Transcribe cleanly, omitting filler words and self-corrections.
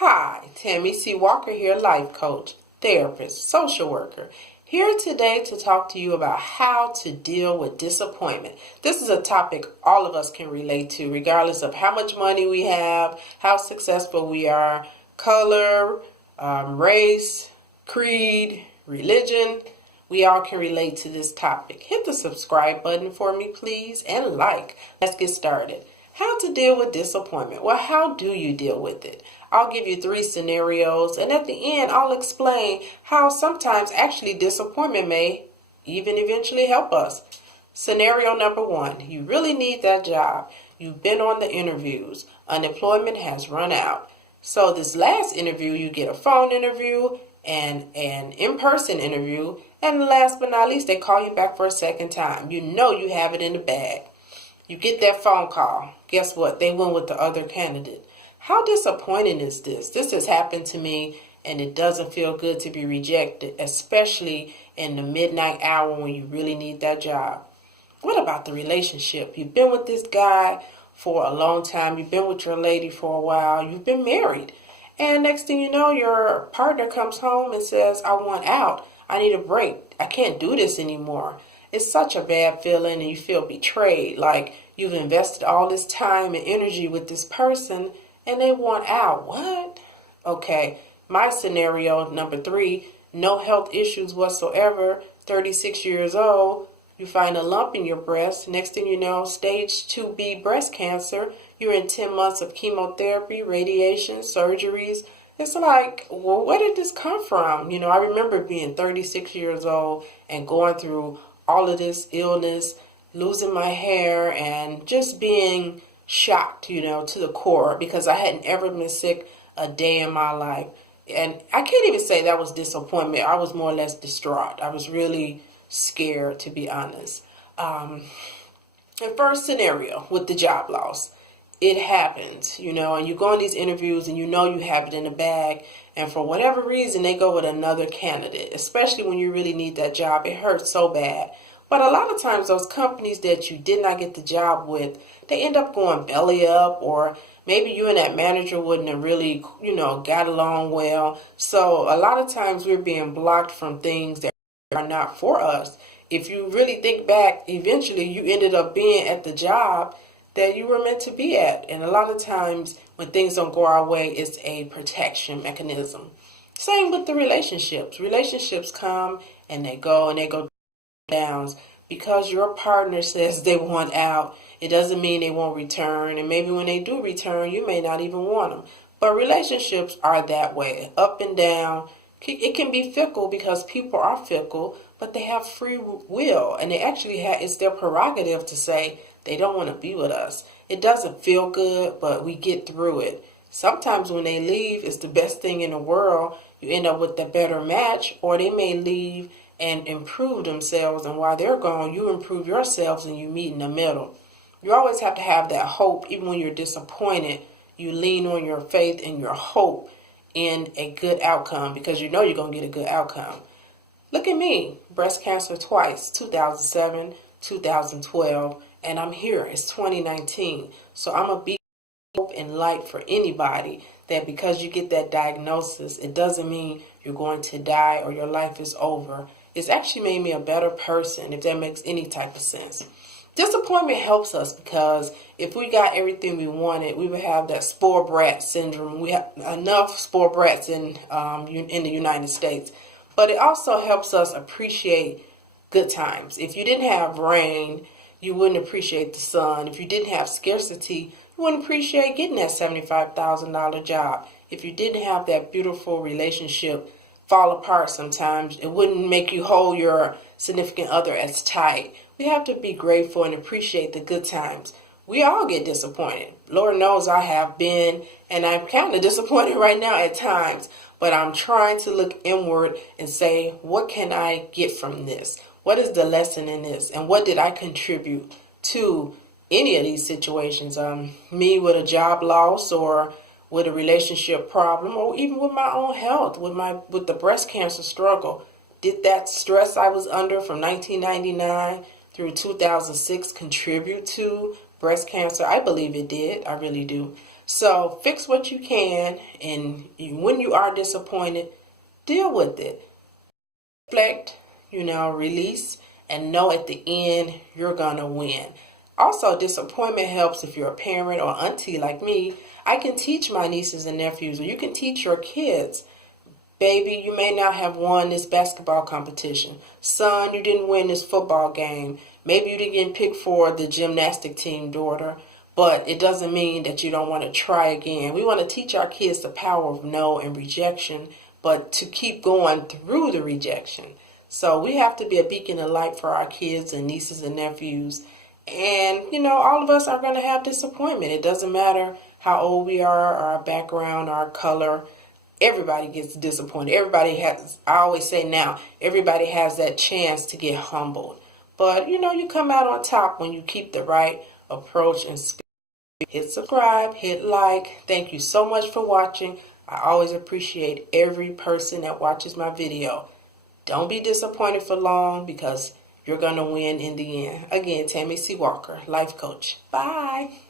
Hi, Tammy C. Walker here, life coach, therapist, social worker. Here today to talk to you about how to deal with disappointment. This is a topic all of us can relate to, regardless of how much money we have, how successful we are, color, race, creed, religion. We all can relate to this topic. Hit the subscribe button for me, please, and like. Let's get started. How to deal with disappointment. Well, how do you deal with it? I'll give you 3 scenarios, and at the end, I'll explain how sometimes actually disappointment may even eventually help us. Scenario number 1, you really need that job. You've been on the interviews. Unemployment has run out. So this last interview, you get a phone interview and an in-person interview, and last but not least, they call you back for a second time. You know you have it in the bag. You get that phone call. Guess what? They went with the other candidate. How disappointing is this? This has happened to me, and it doesn't feel good to be rejected, especially in the midnight hour when you really need that job. What about the relationship? You've been with this guy for a long time. You've been with your lady for a while. You've been married. And next thing you know, your partner comes home and says, I want out. I need a break. I can't do this anymore. It's such a bad feeling, and you feel betrayed, like you've invested all this time and energy with this person and they want out. What? Okay, my scenario number 3, no health issues whatsoever, 36 years old, you find a lump in your breast. Next thing you know, stage 2B breast cancer. You're in 10 months of chemotherapy, radiation, surgeries. It's like, well, where did this come from? I remember being 36 years old and going through all of this illness, losing my hair, and just being shocked, to the core, because I hadn't ever been sick a day in my life. And I can't even say that was disappointment. I was more or less distraught. I was really scared, to be honest. The first scenario with the job loss, it happens, and you go on these interviews and you have it in the bag, and for whatever reason they go with another candidate, especially when you really need that job. It hurts so bad. But a lot of times those companies that you did not get the job with, they end up going belly up, or maybe you and that manager wouldn't have really, got along well. So a lot of times we're being blocked from things that are not for us. If you really think back, eventually you ended up being at the job that you were meant to be at. And a lot of times when things don't go our way, it's a protection mechanism. Same with the relationships. Relationships come and they go downs. Because your partner says they want out, it doesn't mean they won't return. And maybe when they do return, you may not even want them. But relationships are that way, up and down. It can be fickle because people are fickle, but they have free will, and they actually it's their prerogative to say they don't want to be with us. It doesn't feel good, but we get through it. Sometimes when they leave, it's the best thing in the world. You end up with the better match, or they may leave and improve themselves, and while they're gone, you improve yourselves and you meet in the middle. You always have to have that hope. Even when you're disappointed, you lean on your faith and your hope in a good outcome, because you're going to get a good outcome. Look at me, breast cancer twice, 2007, 2012, and I'm here. It's 2019. So I'm a big hope and light for anybody, that because you get that diagnosis, it doesn't mean you're going to die or your life is over. It's actually made me a better person, if that makes any type of sense. Disappointment helps us because if we got everything we wanted, we would have that spoiled brat syndrome. We have enough spoiled brats in the United States. But it also helps us appreciate good times. If you didn't have rain, you wouldn't appreciate the sun. If you didn't have scarcity, you wouldn't appreciate getting that $75,000 job. If you didn't have that beautiful relationship fall apart sometimes, it wouldn't make you hold your significant other as tight. We have to be grateful and appreciate the good times. We all get disappointed. Lord knows I have been, and I'm kind of disappointed right now at times. But I'm trying to look inward and say, what can I get from this? What is the lesson in this? And what did I contribute to any of these situations? Me with a job loss, or with a relationship problem, or even with my own health, with the breast cancer struggle. Did that stress I was under from 1999 through 2006 contribute to breast cancer? I believe it did. I really do. So fix what you can, and when you are disappointed, deal with it. Reflect, release, and know at the end you're going to win. Also, disappointment helps if you're a parent or auntie like me. I can teach my nieces and nephews, or you can teach your kids. Baby, you may not have won this basketball competition. Son, you didn't win this football game. Maybe you didn't get picked for the gymnastic team, daughter. But it doesn't mean that you don't want to try again. We want to teach our kids the power of no and rejection, but to keep going through the rejection. So we have to be a beacon of light for our kids and nieces and nephews. And, all of us are going to have disappointment. It doesn't matter how old we are, our background, our color. Everybody gets disappointed. Everybody has, I always say now, everybody has that chance to get humbled. But, you come out on top when you keep the right approach and spirit. Hit subscribe, hit like. Thank you so much for watching. I always appreciate every person that watches my video. Don't be disappointed for long, because you're going to win in the end. Again, Tammy C. Walker, life coach. Bye.